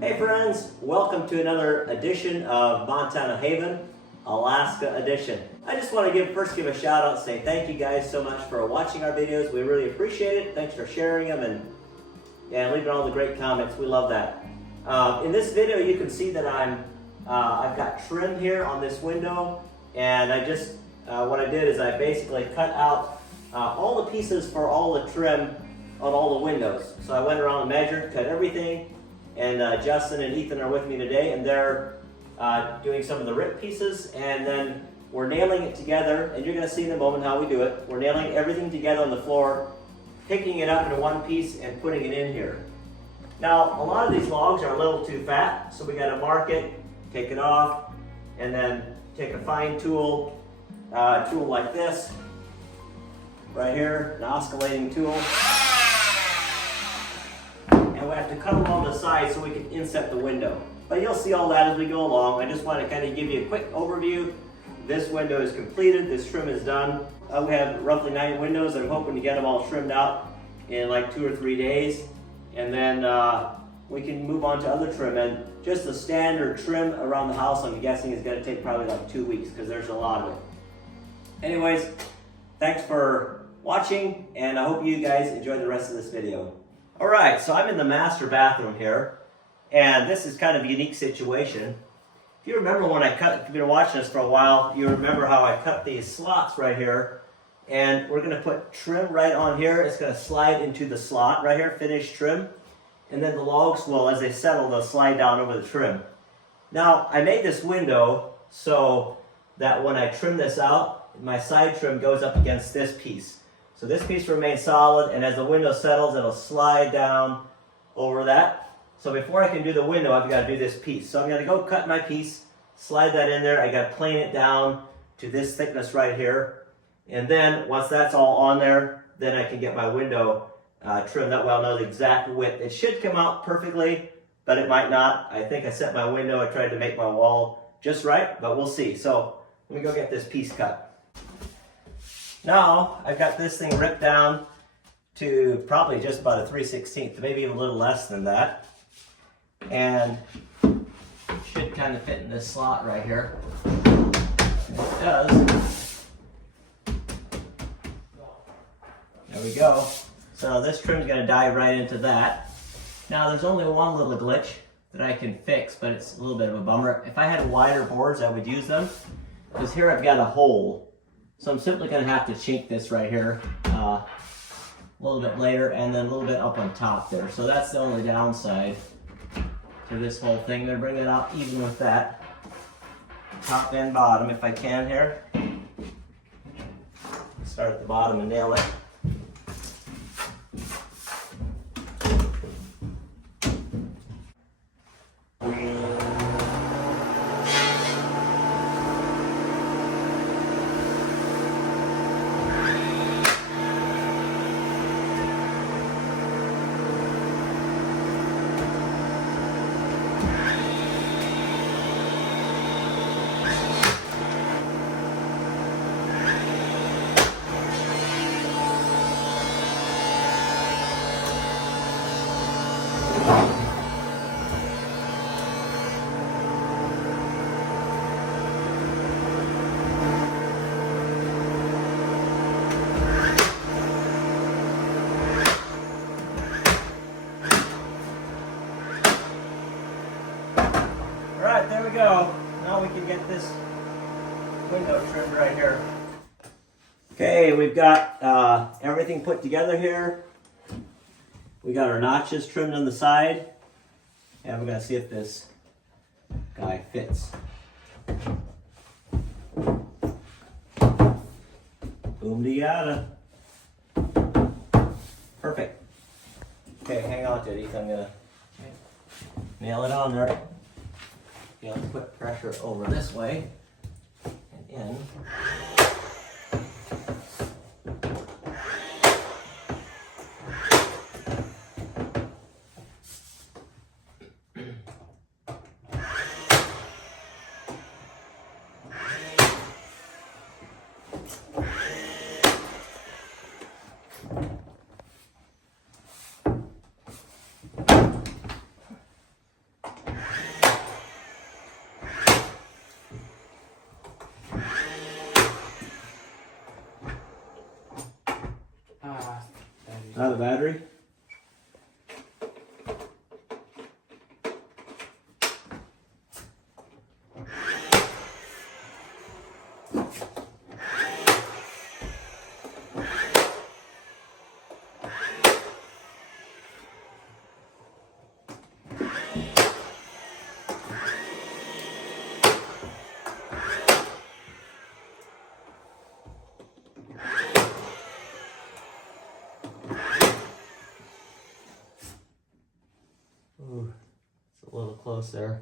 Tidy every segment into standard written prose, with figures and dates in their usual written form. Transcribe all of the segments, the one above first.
Hey friends, welcome to another edition of Montana Haven, Alaska edition. I just want to first give a shout out and say thank you guys so much for watching our videos. We really appreciate it. Thanks for sharing them and leaving all the great comments. We love that. In this video you can see that I've got trim here on this window, and what I did is I basically cut out all the pieces for all the trim on all the windows. So I went around and measured, cut everything. And Justin and Ethan are with me today, and they're doing some of the rip pieces, and then we're nailing it together, and you're going to see in a moment how we do it. We're nailing everything together on the floor, picking it up into one piece and putting it in here. Now, a lot of these logs are a little too fat, so we got to mark it, take it off, and then take a fine tool, a tool like this, right here, an oscillating tool. And we have to cut along the sides so we can inset the window. But you'll see all that as we go along. I just want to kind of give you a quick overview. This window is completed, this trim is done. We have roughly 9 windows. I'm hoping to get them all trimmed out in like 2 or 3 days. And then we can move on to other trim. And just the standard trim around the house, I'm guessing, is going to take probably like 2 weeks because there's a lot of it. Anyways, thanks for watching, and I hope you guys enjoy the rest of this video. All right, so I'm in the master bathroom here, and this is kind of a unique situation. If you remember when if you've been watching this for a while, you remember how I cut these slots right here, and we're gonna put trim right on here. It's gonna slide into the slot right here, finished trim, and then the logs will, as they settle, they'll slide down over the trim. Now, I made this window so that when I trim this out, my side trim goes up against this piece. So this piece remains solid, and as the window settles, it'll slide down over that. So before I can do the window, I've got to do this piece. So I'm going to go cut my piece, slide that in there. I got to plane it down to this thickness right here. And then once that's all on there, then I can get my window trimmed. That way I'll know the exact width. It should come out perfectly, but it might not. I think I set my window. I tried to make my wall just right, but we'll see. So let me go get this piece cut. Now, I've got this thing ripped down to probably just about a 3/16, maybe even a little less than that. And it should kind of fit in this slot right here. And it does. There we go. So this trim's going to dive right into that. Now, there's only one little glitch that I can fix, but it's a little bit of a bummer. If I had wider boards, I would use them. Because here I've got a hole. So I'm simply going to have to chink this right here a little bit later, and then a little bit up on top there. So that's the only downside to this whole thing. I'm going to bring it out even with that top and bottom if I can here. Start at the bottom and nail it. There we go. Now we can get this window trimmed right here. Okay, we've got everything put together here. We got our notches trimmed on the side, and we're going to see if this guy fits. Boom-de-yada. Perfect. Okay, hang on to it, Ethan. I'm going to nail it on there. You know, put pressure over this way and in. Out of battery. Ooh, it's a little close there.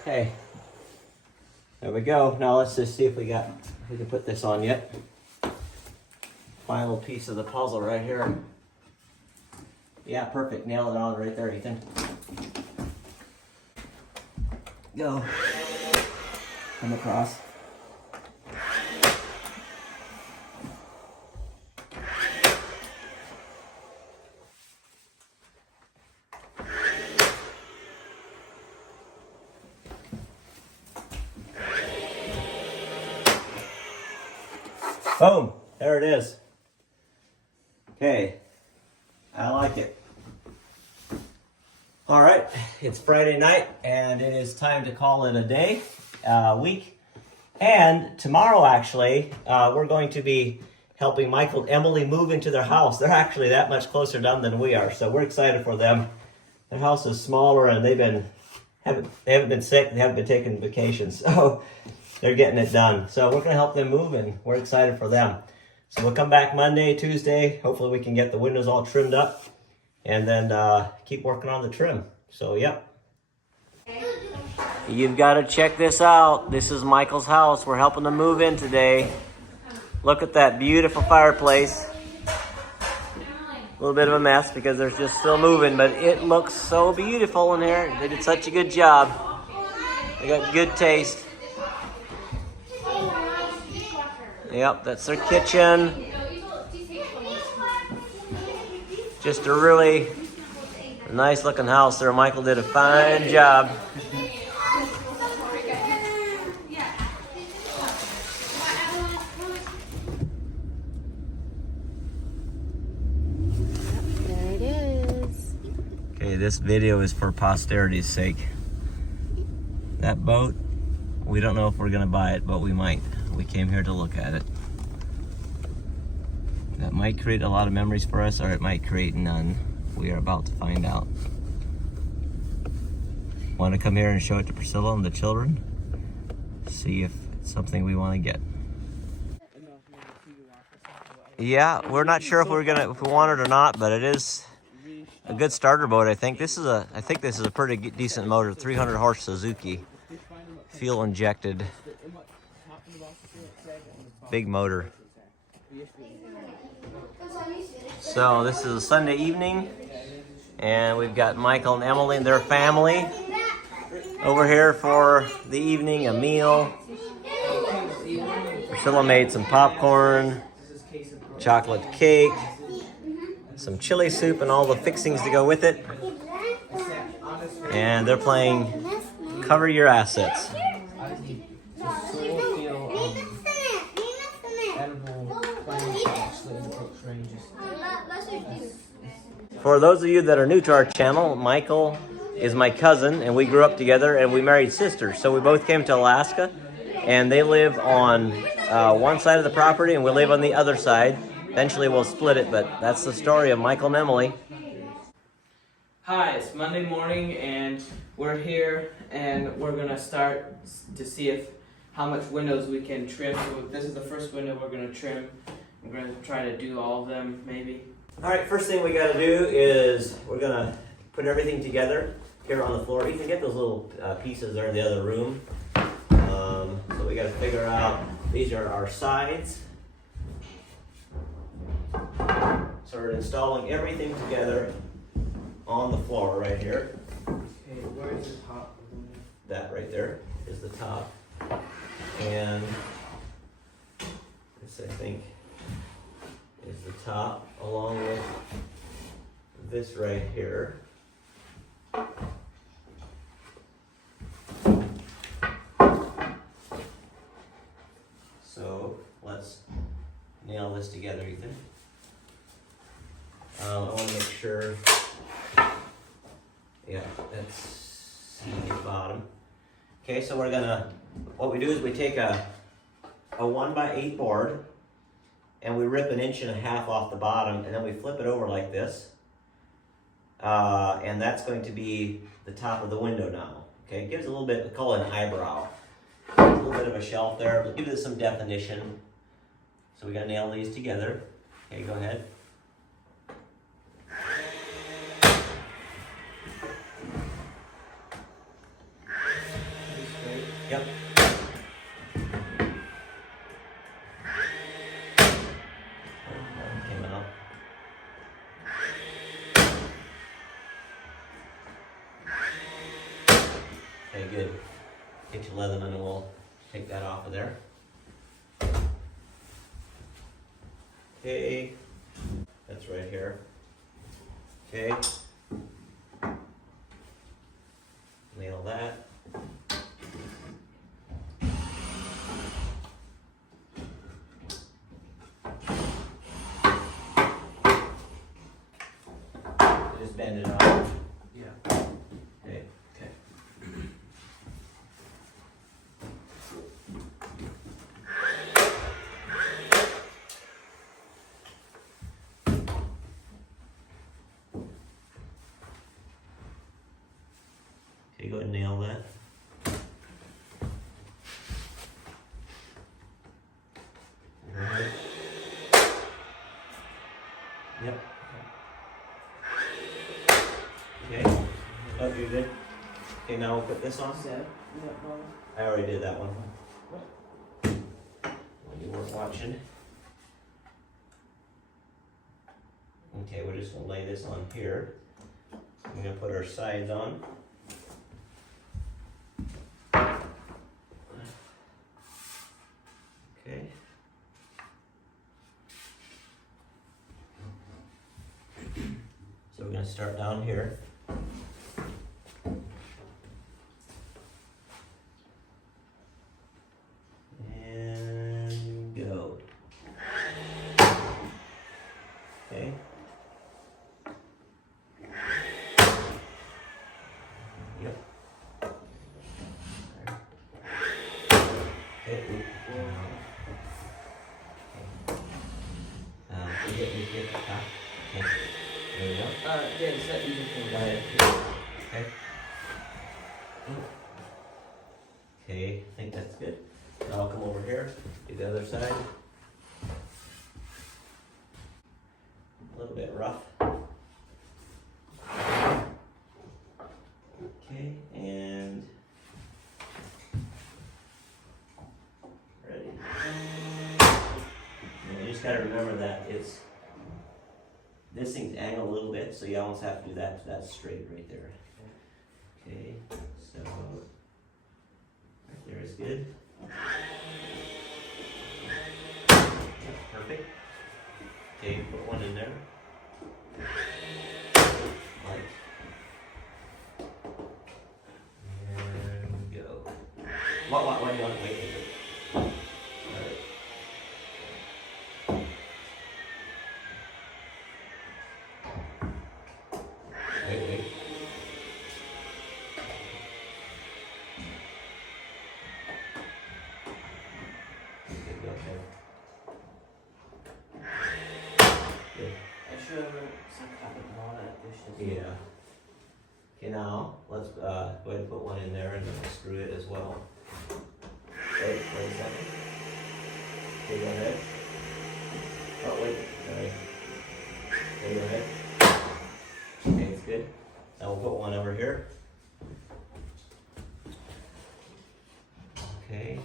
Okay, there we go. Now let's just see if we can put this on yet. Final piece of the puzzle right here. Yeah, perfect. Nail it on right there, Ethan. Go. Come across. Boom! There it is. Okay. I like it. All right, it's Friday night, and it is time to call it a day, week. And tomorrow, actually, we're going to be helping Michael and Emily move into their house. They're actually that much closer down than we are, so we're excited for them. Their house is smaller, and they haven't been sick, they haven't been taking vacations, so they're getting it done. So we're going to help them move, and we're excited for them. So we'll come back Monday, Tuesday. Hopefully we can get the windows all trimmed up, and then keep working on the trim. So, yep. You've got to check this out. This is Michael's house. We're helping them move in today. Look at that beautiful fireplace. A little bit of a mess because they're just still moving, but it looks so beautiful in here. They did such a good job. They got good taste. Yep, that's their kitchen. Just a really nice looking house there. Michael did a fine job. There it is. Okay, this video is for posterity's sake. That boat, we don't know if we're gonna buy it, but we might. We came here to look at it. That might create a lot of memories for us, or it might create none. We are about to find out. Want to come here and show it to Priscilla and the children? See if it's something we want to get. Yeah, we're not sure if we want it or not, but it is a good starter boat. I think this is a pretty decent motor, 300 horse Suzuki, fuel injected, big motor. So this is a Sunday evening, and we've got Michael and Emily and their family over here for the evening, a meal. Priscilla made some popcorn, chocolate cake, some chili soup, and all the fixings to go with it. And they're playing Cover Your Assets. For those of you that are new to our channel, Michael is my cousin, and we grew up together, and we married sisters. So we both came to Alaska, and they live on one side of the property, and we live on the other side. Eventually we'll split it, but that's the story of Michael and Emily. Hi, it's Monday morning, and we're here, and we're gonna start to see how much windows we can trim. So this is the first window we're gonna trim. We're gonna try to do all of them, maybe. All right, first thing we got to do is we're gonna put everything together here on the floor. You can get those little pieces there in the other room. So we got to figure out, these are our sides. So we're installing everything together on the floor right here. Okay, where is the top? That right there is the top. And this, I think, is the top, along with this right here. And this together, Ethan. I want to make sure. Yeah, that's the bottom. Okay, so what we do is we take a 1x8 board and we rip 1.5 inches off the bottom, and then we flip it over like this. And that's going to be the top of the window now. Okay, it gives a little bit, we call it an eyebrow. A little bit of a shelf there, but give it some definition. So we gotta nail these together. Okay, go ahead. Yep. Came out. Okay, good. Get your leather and we'll take that off of there. Okay, that's right here. Okay. Nail that. Just bend it off. Yeah. Okay. Okay. Okay, go ahead and nail that. Right. Yep. Okay. Oh, you're good. Okay, now we'll put this on. I already did that one. When you weren't watching. Okay, we're just gonna lay this on here. We're gonna put our sides on. Okay. So we're gonna start down here. And go. Okay. Yep. Okay. You get the top. Okay. There we go. Yeah, is that even Go ahead. Okay. Okay, I think that's good. Now I'll come over here, do the other side. A little bit rough. Okay, and ready. And you just gotta remember that this thing's angled a little bit, so you almost have to do that, so that's straight right there. Okay, so right there is good. Perfect. Okay, put one in there. Right. And go. Why do you want to wait? Alright. Wait. I should have some kind of model dishes. Yeah. Okay, now let's go ahead and put one in there and then we'll screw it as well. Wait a second. Okay, go ahead. Oh, wait. Sorry. Okay, go ahead. Okay, it's good. Now we'll put one over here. Okay.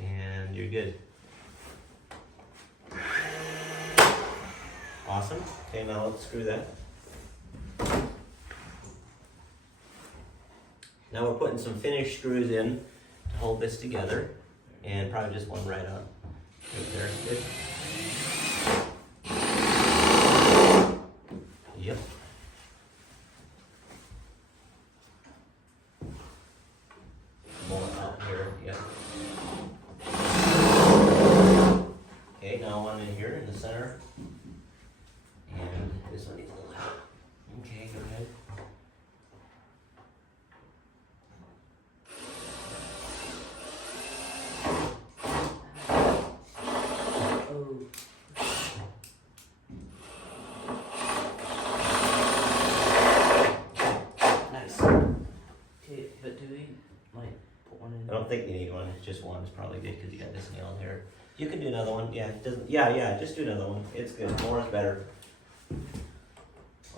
And you're good. Awesome. Okay, now let's screw that. Now we're putting some finished screws in to hold this together, and probably just one right up right there. Good. Yep. More out here. Yep. one in. I don't think you need one, just one is probably good because you got this nail in here. You can do another one, yeah, it doesn't, yeah, just do another one. It's good, more is better.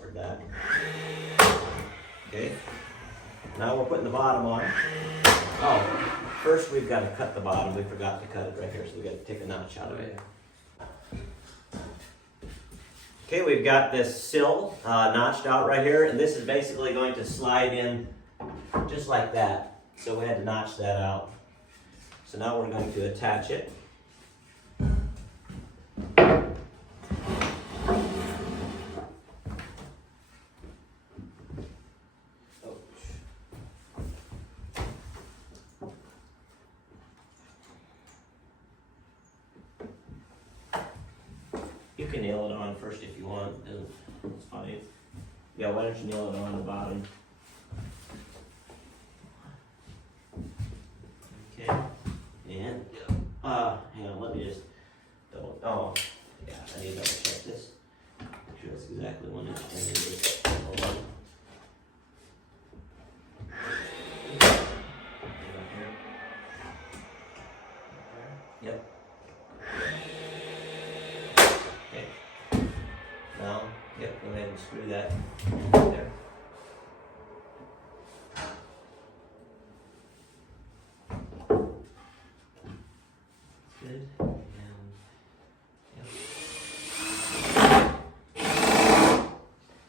Or that. Okay, now we're putting the bottom on. Oh, first we've got to cut the bottom. We forgot to cut it right here, so we got to take a notch out of it. Okay, we've got this sill notched out right here, and this is basically going to slide in just like that. So we had to notch that out. So now we're going to attach it. You can nail it on first if you want. It's fine. Yeah, why don't you nail it on the bottom? Okay. And hang on, let me just double. Oh, yeah, I need to double check this. Make sure that's exactly 1 inch. And then just hold on. Yep. Now, yep, go ahead and screw that there. Good. And, yep.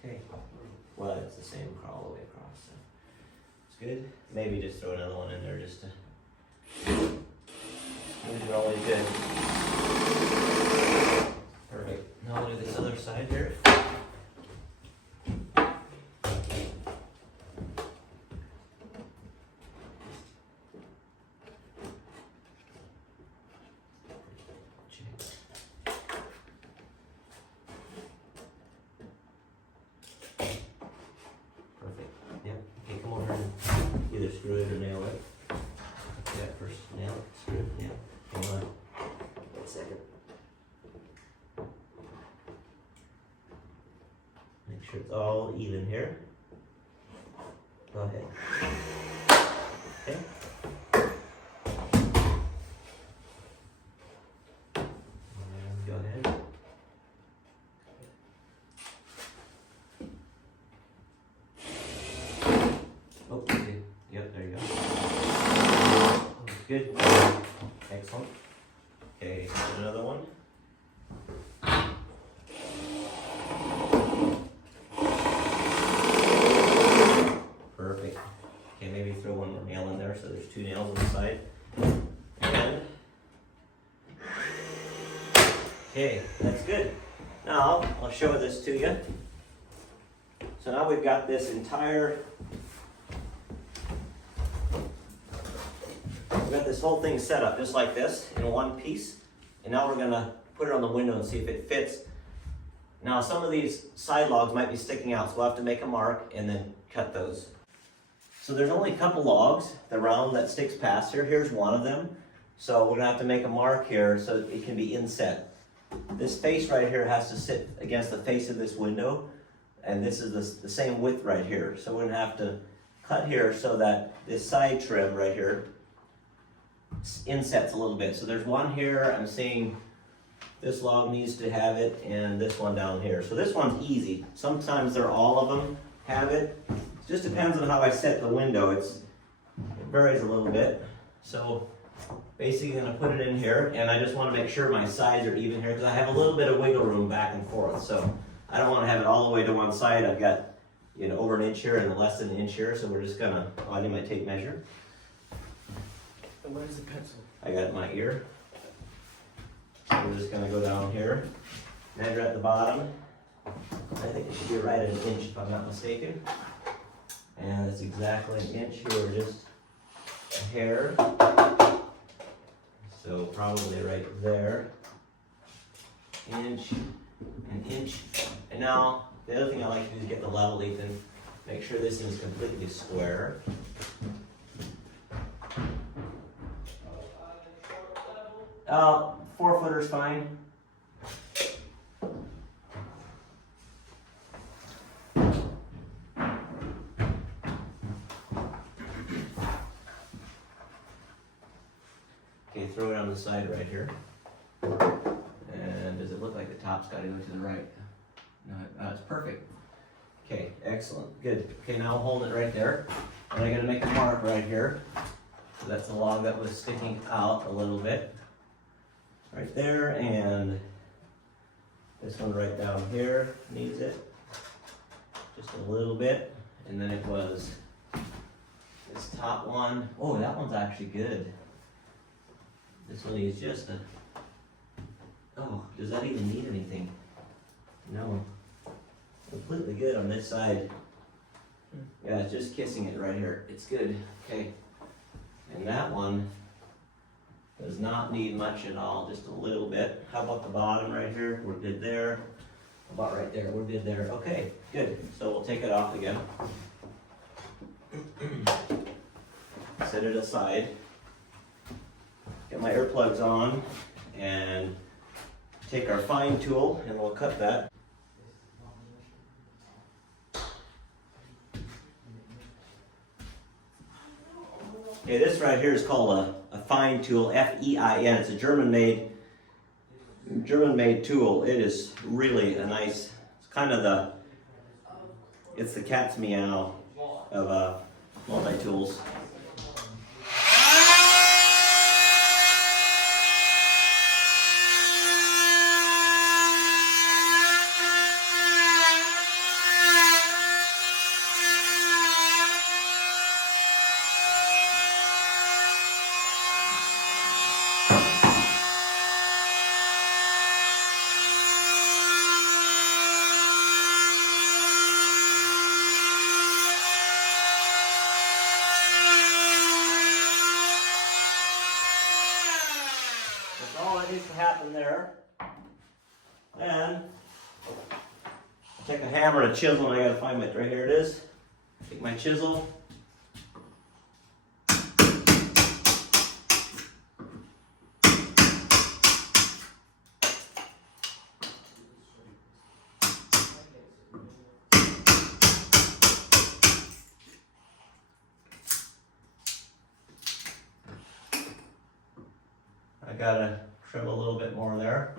Okay. Well, it's the same all the way across. So it's good. Maybe just throw another one in there just to. These are always good. Perfect. Now I'll do this other side here. Perfect. Yep. Okay, come over and either screw it or nail it. Yeah, first nail it, screw it, yeah. Hang on. Wait a second. Make sure it's all even here. Go ahead. Okay. And go ahead. Oh, okay. Yep, there you go. Good. Excellent. Okay, here's another one. Perfect. Okay, maybe throw one more nail in there so there's 2 nails on the side. And okay, that's good. Now I'll show this to you. So now we've got this entire. We've got this whole thing set up just like this in one piece. And now we're gonna put it on the window and see if it fits. Now some of these side logs might be sticking out, so we'll have to make a mark and then cut those. So there's only a couple logs, the round that sticks past here. Here's one of them. So we're gonna have to make a mark here so it can be inset. This face right here has to sit against the face of this window. And this is the same width right here. So we're gonna have to cut here so that this side trim right here insets a little bit. So there's one here, I'm seeing this log needs to have it, and this one down here. So this one's easy. Sometimes all of them have it. It just depends on how I set the window. It varies a little bit. So basically I'm gonna put it in here, and I just wanna make sure my sides are even here because I have a little bit of wiggle room back and forth. So I don't wanna have it all the way to one side. I've got, over an inch here and less than an inch here. So we're just gonna, I need my tape measure. Where's the pencil? I got it in my ear. So we're just gonna go down here, measure at the bottom. I think it should be right at an inch if I'm not mistaken. And it's exactly an inch here, just a hair. So probably right there. An inch. And now, the other thing I like to do is get the level, Ethan. Make sure this is completely square. Uh, 4 footer's fine. Okay, throw it on the side right here. And does it look like the top's got to go to the right? No, it's perfect. Okay, excellent, good. Okay, now hold it right there. And I'm gonna make a mark right here. So that's the log that was sticking out a little bit. Right there, and this one right down here needs it. Just a little bit. And then it was this top one. Oh, that one's actually good. This one needs just a, oh, does that even need anything? No. Completely good on this side. Yeah, it's just kissing it right here. It's good. Okay. And that one does not need much at all, just a little bit. How about the bottom right here? We're good there. How about right there? We're good there. Okay, good. So we'll take it off again. Set it aside. Get my earplugs on and take our fine tool and we'll cut that. Okay, this right here is called a fine tool, F-E-I-N. It's a German-made tool. It is really a nice, it's kind of it's the cat's meow of multi-tools. Needs to happen there. Then take a hammer and a chisel, and I gotta find my, right here it is. Take my chisel. I gotta trim a little bit more there.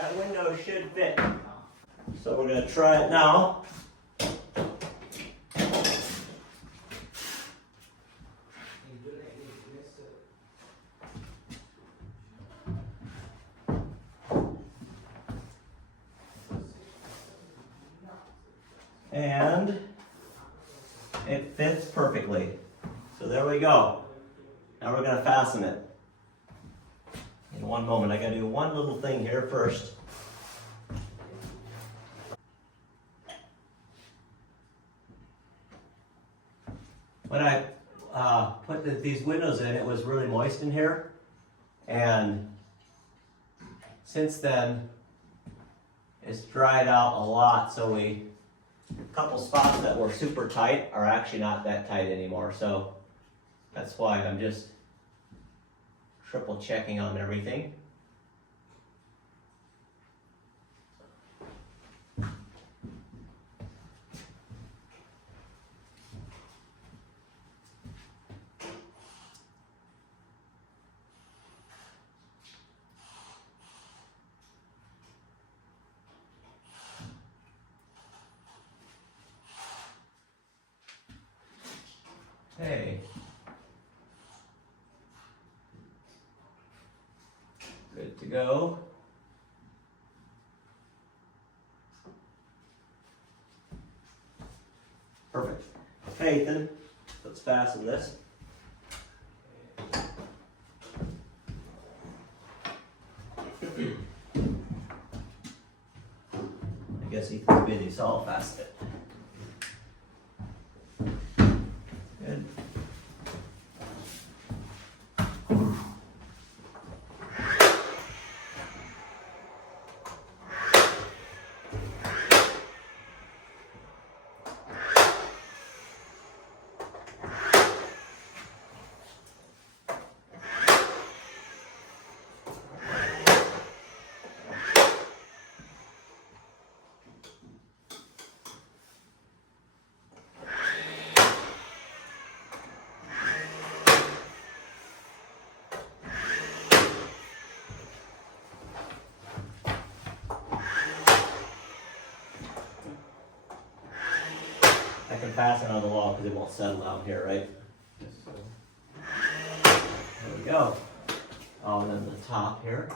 That window should fit. So we're going to try it now. And it fits perfectly. So there we go. Now we're going to fasten it. In one moment, I gotta do one little thing here first. When I put these windows in, it was really moist in here, and since then, it's dried out a lot, so a couple spots that were super tight are actually not that tight anymore. So that's why I'm just triple checking on everything. Hey. Good to go. Perfect. Okay, Ethan, let's fasten this. I guess Ethan's busy, so I'll fasten it. Good. I can fasten on the wall because it won't settle down here, right? There we go. Oh, and then the top here.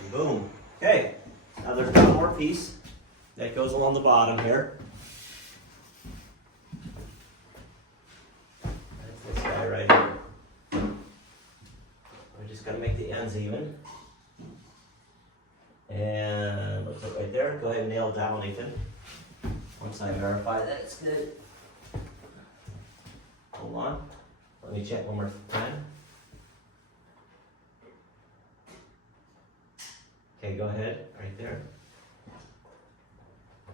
And boom. Okay. Now there's one more piece that goes along the bottom here. That's this guy right here. We're just gonna make the ends even. And let's put it right there. Go ahead and nail it down, Ethan. Once I verify that it's good. Hold on. Let me check one more time. Okay, go ahead. Right there.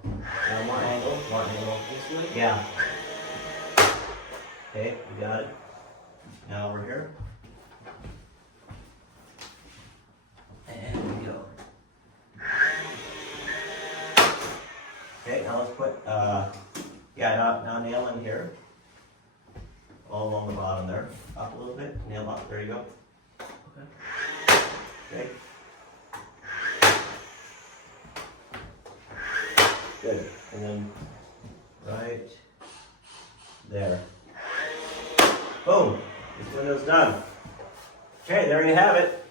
Now more angle. More angle. This way? Yeah. Okay, we got it. Now over here. And we go. Okay, now let's put, now nail in here. All along the bottom there. Up a little bit, nail up, there you go. Okay. Good, and then right there. Boom, this window's done. Okay, there you have it.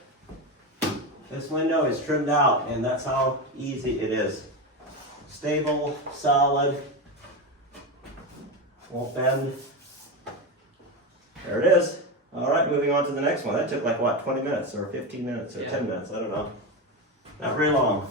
This window is trimmed out, and that's how easy it is. Stable, solid, won't bend. There it is. All right, moving on to the next one. That took like what, 20 minutes or 15 minutes or 10 minutes, I don't know. Not very long.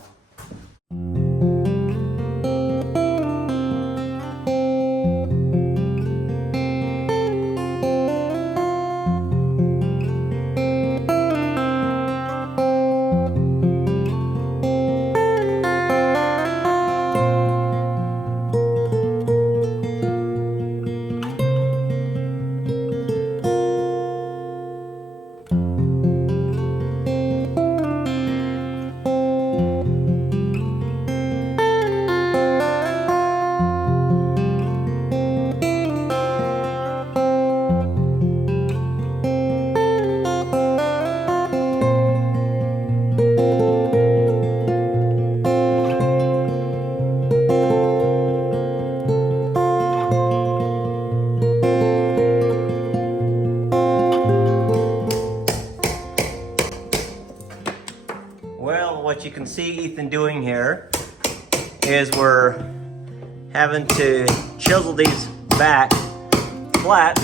What you can see Ethan doing here is we're having to chisel these back flat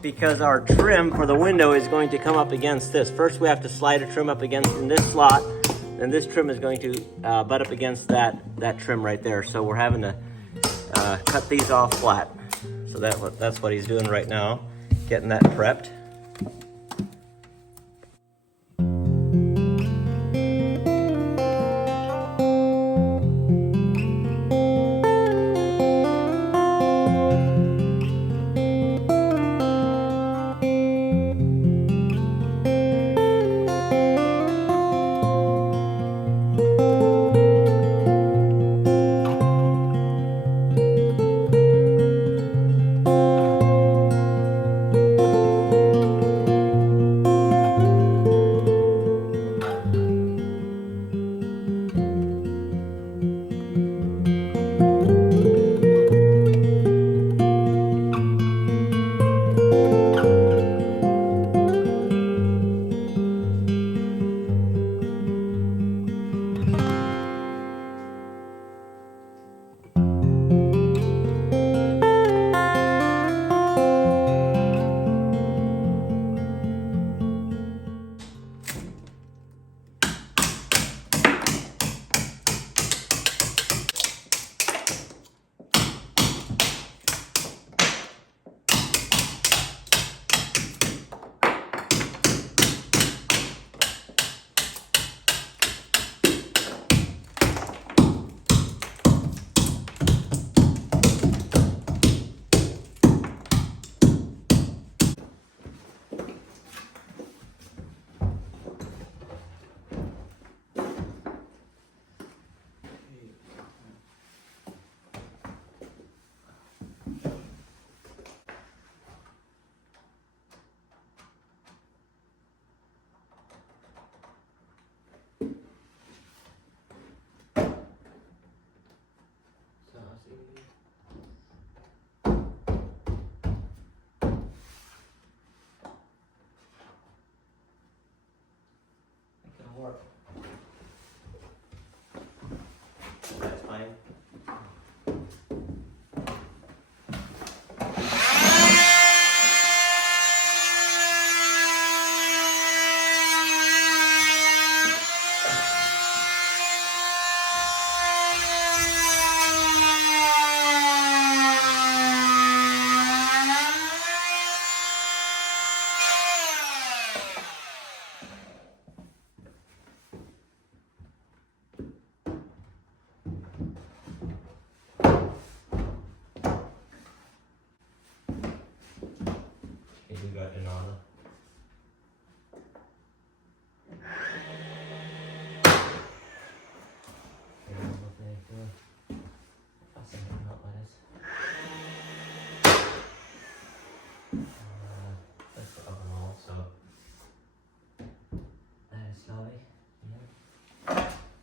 because our trim for the window is going to come up against this. First we have to slide a trim up against in this slot, and this trim is going to butt up against that trim right there. So we're having to cut these off flat. So So that's what he's doing right now, getting that prepped. That's fine.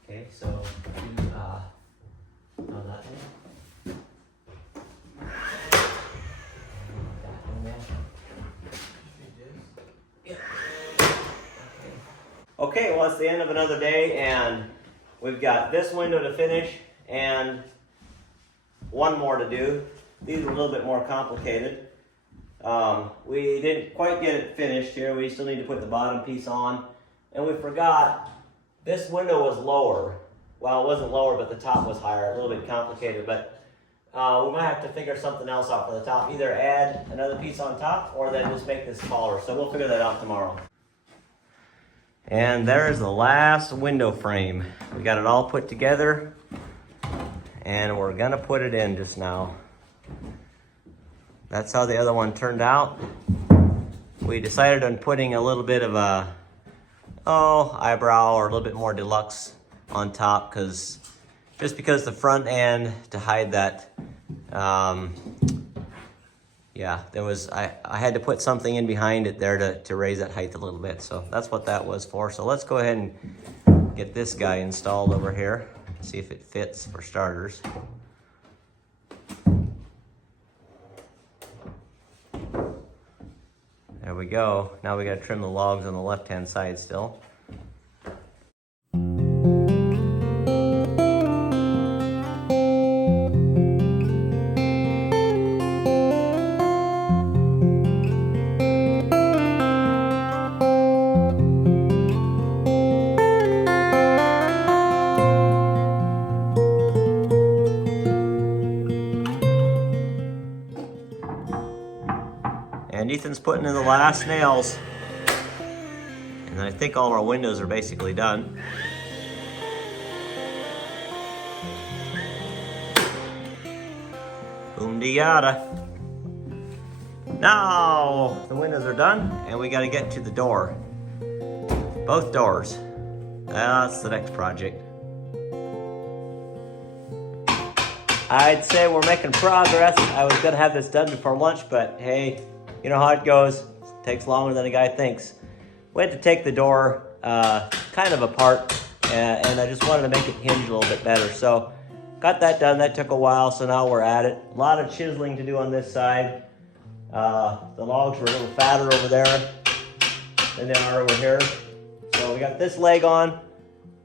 Okay, so do that thing. Okay, well, it's the end of another day, and we've got this window to finish and one more to do. These are a little bit more complicated. We didn't quite get it finished here. We still need to put the bottom piece on, and we forgot this window was lower. Well, it wasn't lower, but the top was higher. A little bit complicated, but we might have to figure something else out for the top. Either add another piece on top, or then just make this taller. So we'll figure that out tomorrow. And there's the last window frame. We got it all put together, and we're gonna put it in just now. That's how the other one turned out. We decided on putting a little bit of a eyebrow or a little bit more deluxe on top, just because the front end, to hide that, I had to put something in behind it there to raise that height a little bit. So that's what that was for. So let's go ahead and get this guy installed over here, see if it fits for starters. There we go. Now we gotta trim the logs on the left-hand side still. And Ethan's putting in the last nails. And I think all of our windows are basically done. Boom de yada. Now the windows are done and we gotta get to the door. Both doors. That's the next project. I'd say we're making progress. I was gonna have this done before lunch, but hey, you know how it goes. It takes longer than a guy thinks. We had to take the door kind of apart, and I just wanted to make it hinge a little bit better. So got that done. That took a while, so now we're at it. A lot of chiseling to do on this side. The logs were a little fatter over there than they are over here. So we got this leg on,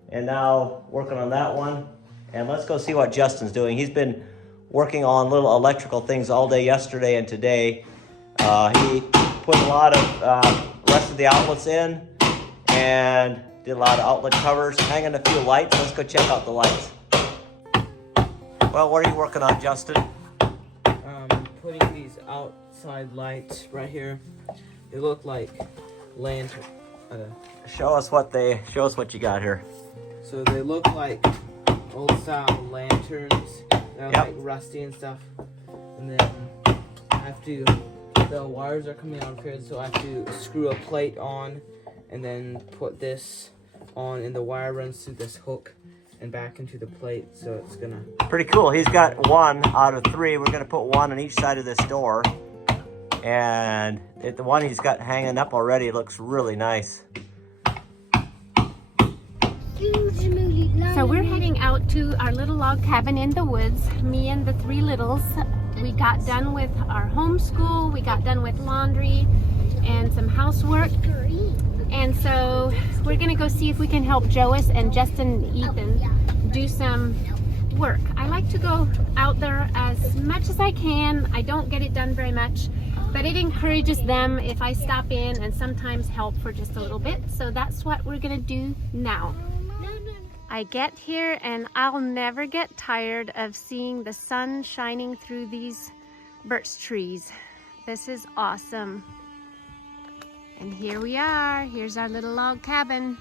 and now working on that one. And let's go see what Justin's doing. He's been working on little electrical things all day yesterday and today. He put a lot of rest of the outlets in and did a lot of outlet covers, hanging a few lights. Let's go check out the lights. Well, what are you working on, Justin? Putting these outside lights right here. They look like lantern. Show us what you got here. So they look like old style lanterns. They're like rusty and stuff. And then I have to, the wires are coming out here, so I have to screw a plate on and then put this on, and the wire runs through this hook and back into the plate, so it's gonna... Pretty cool. He's got 1 out of 3. We're gonna put 1 on each side of this door. And the one he's got hanging up already looks really nice. So we're heading out to our little log cabin in the woods, me and the 3 littles. We got done with our homeschool, we got done with laundry and some housework. And so we're gonna go see if we can help Joas and Justin and Ethan do some work. I like to go out there as much as I can. I don't get it done very much, but it encourages them if I stop in and sometimes help for just a little bit. So that's what we're gonna do now. I get here and I'll never get tired of seeing the sun shining through these birch trees. This is awesome. And here we are. Here's our little log cabin.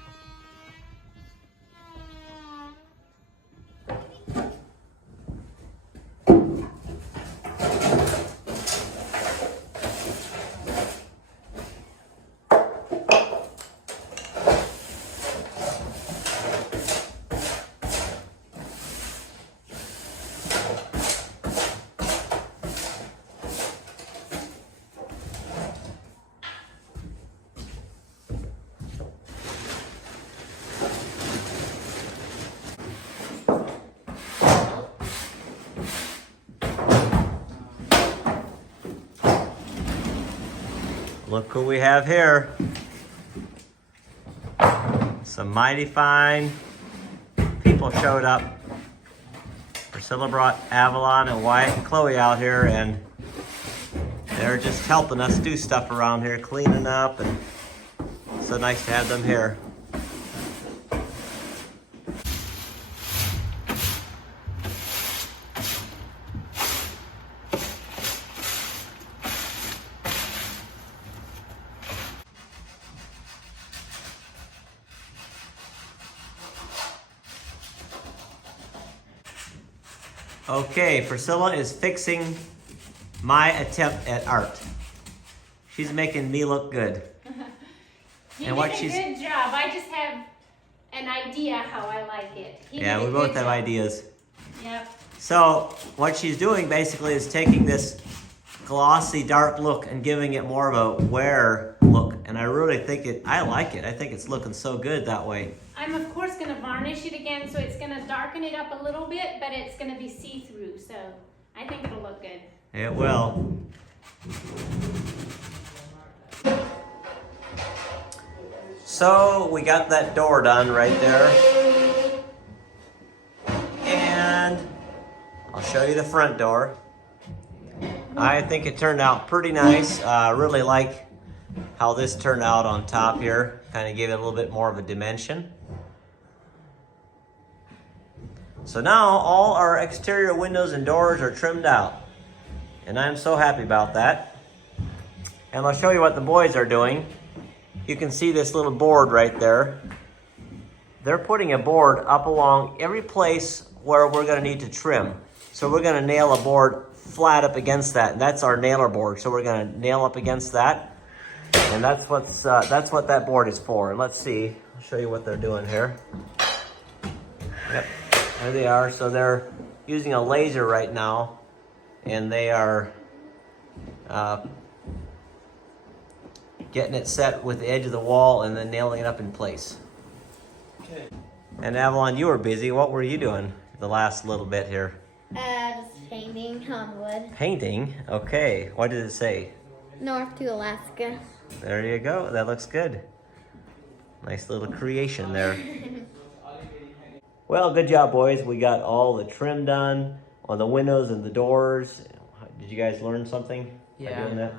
Look who we have here. Some mighty fine people showed up. Priscilla brought Avalon and Wyatt and Chloe out here, and they're just helping us do stuff around here, cleaning up, and so nice to have them here. Okay, Priscilla is fixing my attempt at art. She's making me look good. He did a good job. I just have an idea how I like it. Yeah, we both have ideas. Yep. So what she's doing basically is taking this glossy dark look and giving it more of a wear look, and I really think I like it. I think it's looking so good that way. I'm of course going to varnish it again, so it's going to darken it up a little bit, but it's going to be see-through, so I think it'll look good. It will. So we got that door done right there. And I'll show you the front door. I think it turned out pretty nice. I really like how this turned out on top here. Kind of gave it a little bit more of a dimension. So now all our exterior windows and doors are trimmed out. And I'm so happy about that. And I'll show you what the boys are doing. You can see this little board right there. They're putting a board up along every place where we're gonna need to trim. So we're gonna nail a board flat up against that, and that's our nailer board. So we're gonna nail up against that, and that's what that board is for. And let's see, I'll show you what they're doing here. Yep, there they are. So they're using a laser right now, and they are getting it set with the edge of the wall and then nailing it up in place. Okay. And Avalon, you were busy. What were you doing the last little bit here? Just painting on wood. Painting? Okay. What did it say? North to Alaska. There you go. That looks good. Nice little creation there. Well, good job, boys. We got all the trim done on the windows and the doors. Did you guys learn something by doing that?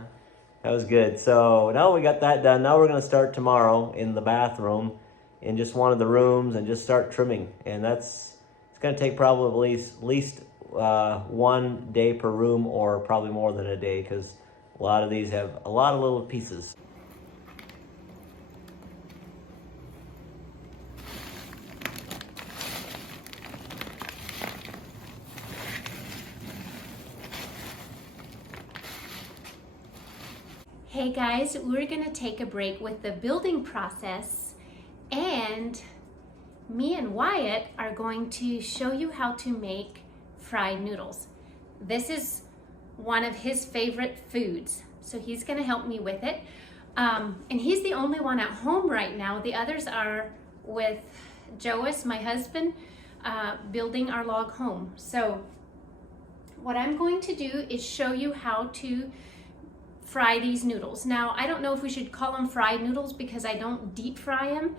That was good. So now we got that done. Now we're going to start tomorrow in the bathroom in just one of the rooms and just start trimming. And it's going to take probably at least 1 day per room, or probably more than a day, because a lot of these have a lot of little pieces. Hey guys, we're gonna take a break with the building process, and me and Wyatt are going to show you how to make fried noodles. This is one of his favorite foods, so he's gonna help me with it. And he's the only one at home right now. The others are with Joas, my husband, building our log home. So what I'm going to do is show you how to fry these noodles. Now, I don't know if we should call them fried noodles because I don't deep fry them.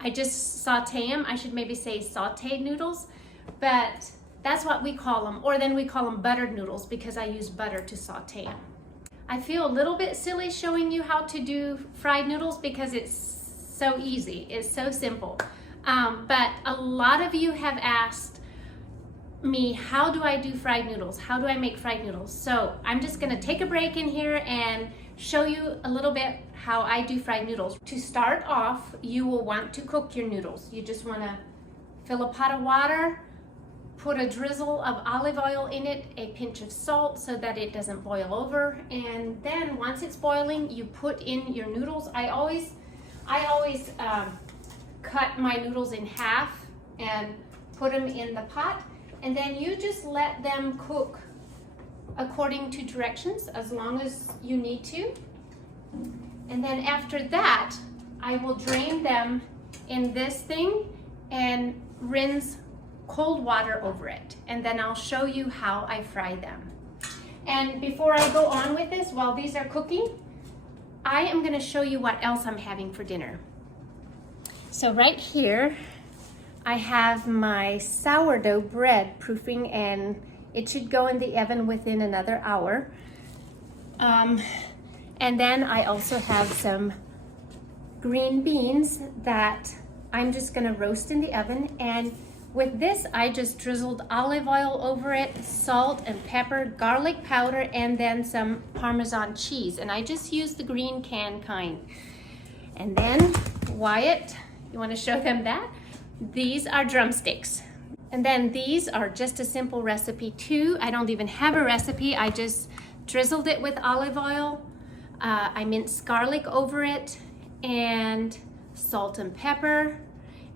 I just saute them. I should maybe say sauteed noodles, but that's what we call them. Or then we call them buttered noodles because I use butter to saute them. I feel a little bit silly showing you how to do fried noodles because it's so easy. It's so simple. But a lot of you have asked me, how do I do fried noodles? How do I make fried noodles? So I'm just gonna take a break in here and show you a little bit how I do fried noodles. To start off, you will want to cook your noodles. You just wanna fill a pot of water, put a drizzle of olive oil in it, a pinch of salt so that it doesn't boil over, and then once it's boiling, you put in your noodles. I always cut my noodles in half and put them in the pot. And then you just let them cook according to directions as long as you need to. And then after that, I will drain them in this thing and rinse cold water over it. And then I'll show you how I fry them. And before I go on with this, while these are cooking, I am gonna show you what else I'm having for dinner. So right here, I have my sourdough bread proofing, and it should go in the oven within another hour. And then I also have some green beans that I'm just gonna roast in the oven. And with this, I just drizzled olive oil over it, salt and pepper, garlic powder, and then some Parmesan cheese. And I just used the green can kind. And then, Wyatt, you wanna show them that? These are drumsticks. And then these are just a simple recipe too. I don't even have a recipe. I just drizzled it with olive oil. I minced garlic over it, and salt and pepper,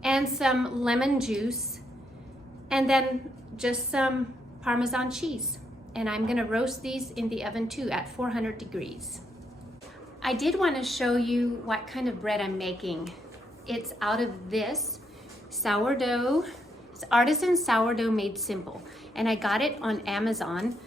and some lemon juice, and then just some Parmesan cheese. And I'm gonna roast these in the oven too at 400 degrees. I did wanna show you what kind of bread I'm making. It's out of this sourdough. It's Artisan sourdough made simple, and I got it on Amazon.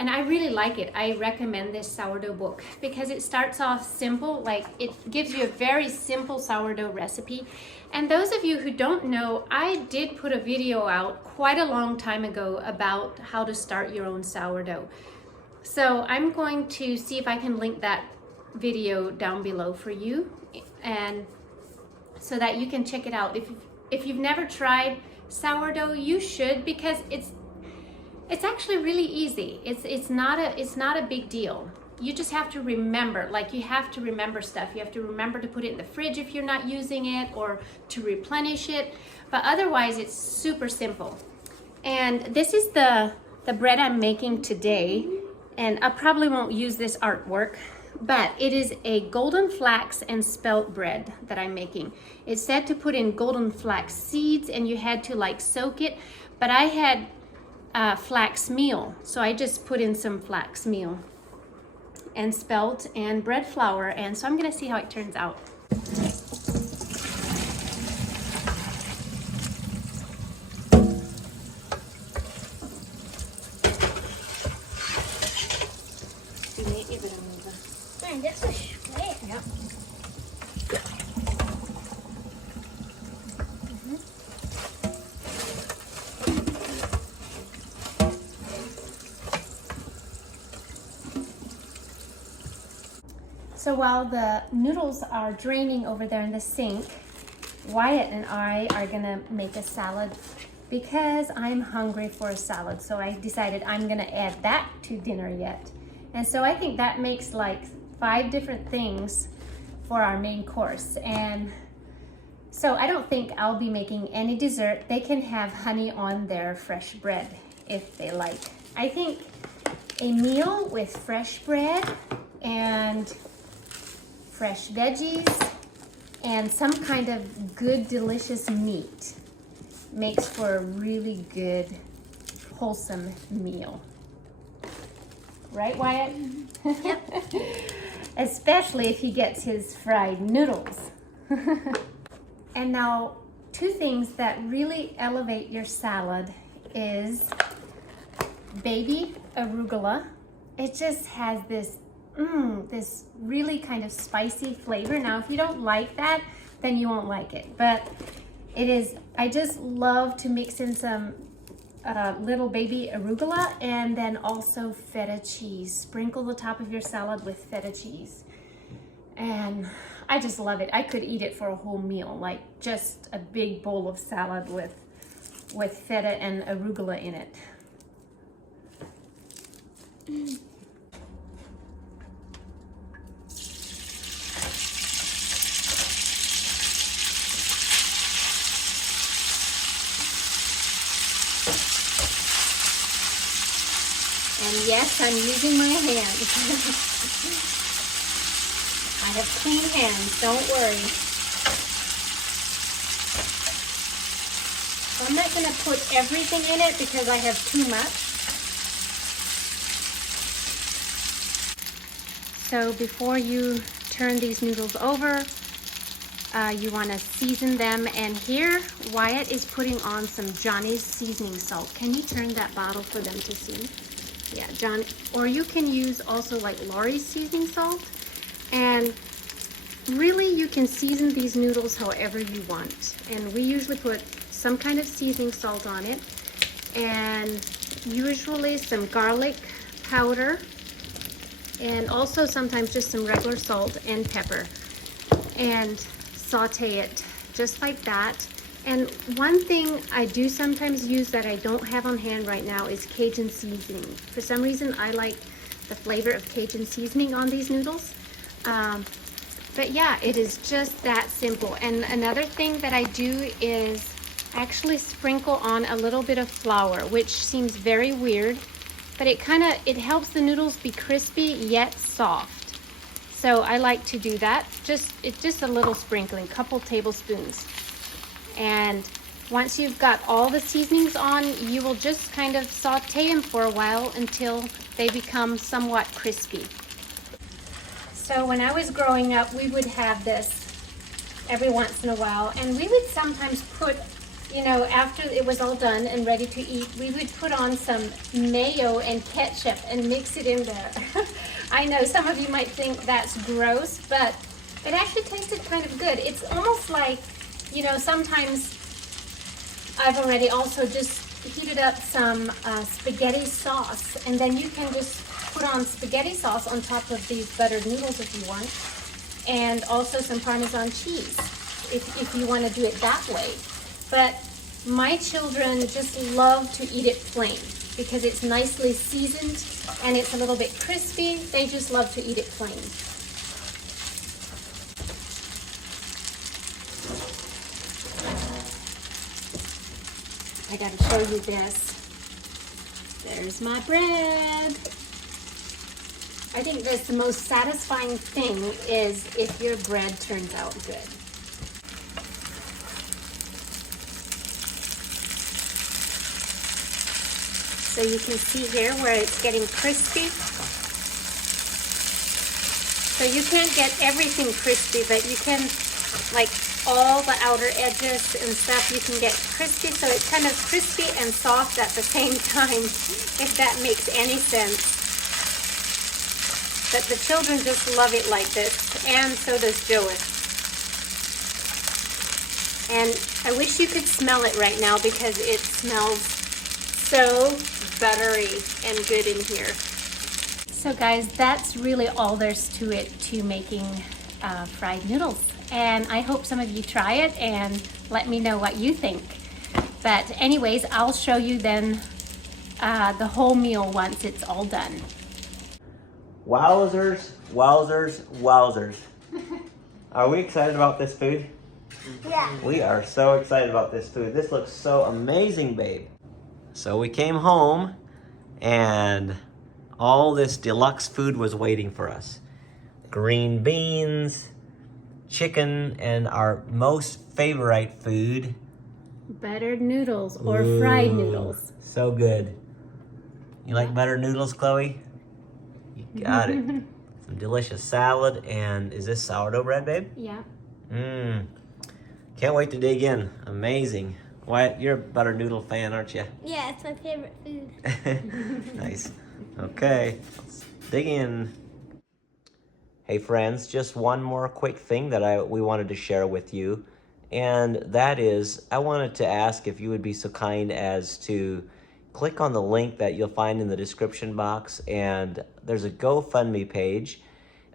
And I really like it. I recommend this sourdough book because it starts off simple, like it gives you a very simple sourdough recipe. And those of you who don't know, I did put a video out quite a long time ago about how to start your own sourdough. So I'm going to see if I can link that video down below for you, and so that you can check it out. If you've never tried sourdough, you should, because it's actually really easy. It's not a big deal. you just have to remember, like you have to remember stuff. You have to remember to put it in the fridge if you're not using it, or to replenish it. But otherwise, it's super simple. And this is the bread I'm making today. And I probably won't use this artwork, but it is a golden flax and spelt bread that I'm making. It said to put in golden flax seeds and you had to like soak it, but I had flax meal, so I just put in some flax meal and spelt and bread flour, and so I'm gonna see how it turns out. Man, that's a square. Yep. So while the noodles are draining over there in the sink, Wyatt and I are gonna make a salad because I'm hungry for a salad. So I decided I'm gonna add that to dinner yet. And so I think that makes like 5 different things for our main course. And so I don't think I'll be making any dessert. They can have honey on their fresh bread if they like. I think a meal with fresh bread and fresh veggies and some kind of good delicious meat makes for a really good wholesome meal. Right, Wyatt? Yep. Especially if he gets his fried noodles. And now, 2 things that really elevate your salad is baby arugula. It just has this this really kind of spicy flavor. Now, if you don't like that, then you won't like it. But it is, I just love to mix in some little baby arugula and then also feta cheese. Sprinkle the top of your salad with feta cheese. And I just love it. I could eat it for a whole meal, like just a big bowl of salad with feta and arugula in it. And yes, I'm using my hands. I have clean hands, don't worry. So I'm not gonna put everything in it because I have too much. So before you turn these noodles over, you wanna season them. And here, Wyatt is putting on some Johnny's seasoning salt. Can you turn that bottle for them to see? Yeah, John, or you can use also like Laurie's seasoning salt. And really you can season these noodles however you want. And we usually put some kind of seasoning salt on it, and usually some garlic powder, and also sometimes just some regular salt and pepper, and saute it just like that. And one thing I do sometimes use that I don't have on hand right now is Cajun seasoning. For some reason, I like the flavor of Cajun seasoning on these noodles. But yeah, it is just that simple. And another thing that I do is actually sprinkle on a little bit of flour, which seems very weird, but it helps the noodles be crispy yet soft. So I like to do that. It's just a little sprinkling, couple tablespoons. And once you've got all the seasonings on, you will just kind of saute them for a while until they become somewhat crispy. So when I was growing up, we would have this every once in a while, and we would sometimes put, you know, after it was all done and ready to eat, we would put on some mayo and ketchup and mix it in there. I know some of you might think that's gross, but it actually tasted kind of good. It's almost like, you know, sometimes I've already also just heated up some spaghetti sauce, and then you can just put on spaghetti sauce on top of these buttered noodles if you want, and also some Parmesan cheese if you want to do it that way. But my children just love to eat it plain. because it's nicely seasoned and it's a little bit crispy. They just love to eat it plain. I gotta show you this. There's my bread. I think that's the most satisfying thing is if your bread turns out good. So you can see here where it's getting crispy. So you can't get everything crispy, but you can, like all the outer edges and stuff, you can get crispy. So it's kind of crispy and soft at the same time, if that makes any sense. But the children just love it like this, and so does Joas. And I wish you could smell it right now because it smells so buttery and good in here. So guys, that's really all there's to it to making fried noodles. And I hope some of you try it and let me know what you think. But anyways, I'll show you then the whole meal once it's all done. Wowzers, wowzers, wowzers. Are we excited about this food? Yeah. We are so excited about this food. This looks so amazing, babe. So we came home and all this deluxe food was waiting for us. Green beans, chicken, and our most favorite food. Buttered noodles or fried noodles. So good. You like buttered noodles, Chloe? You got it. Some delicious salad, and is this sourdough bread, babe? Yeah. Can't wait to dig in. Amazing. Wyatt, you're a buttered noodle fan, aren't you? Yeah, it's my favorite food. Nice. Okay, let's dig in. Hey friends, just one more quick thing that we wanted to share with you, and that is I wanted to ask if you would be so kind as to click on the link that you'll find in the description box, and there's a GoFundMe page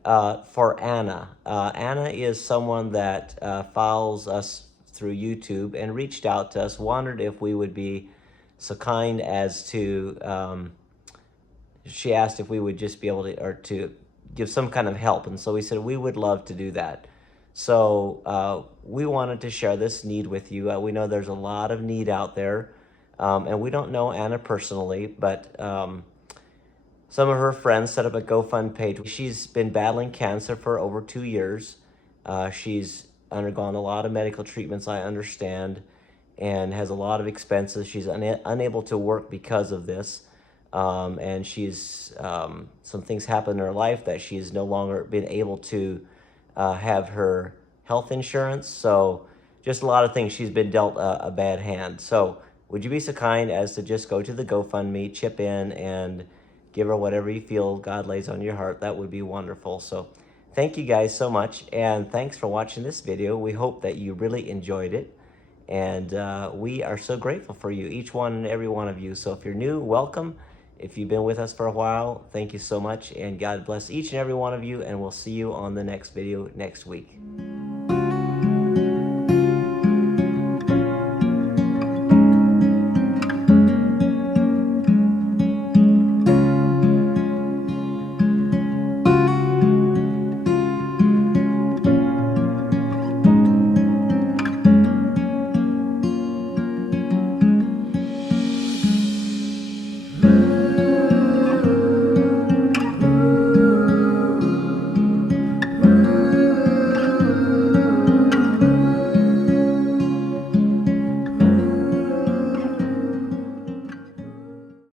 for Anna. Anna is someone that follows us through YouTube and reached out to us, wondered if we would be so kind as to, she asked if we would just be able to, or to give some kind of help, and so we said we would love to do that. So we wanted to share this need with you. We know there's a lot of need out there, and we don't know Anna personally, but some of her friends set up a GoFundMe page. She's been battling cancer for over 2 years. She's undergone a lot of medical treatments, I understand, and has a lot of expenses. She's unable to work because of this, and she's some things happened in her life that she's no longer been able to have her health insurance. So just a lot of things. She's been dealt a bad hand. So would you be so kind as to just go to the GoFundMe, chip in, and give her whatever you feel God lays on your heart? That would be wonderful. So thank you guys so much, and thanks for watching this video. We hope that you really enjoyed it, and we are so grateful for you, each one and every one of you. So if you're new, welcome. If you've been with us for a while, thank you so much, and God bless each and every one of you, and we'll see you on the next video next week.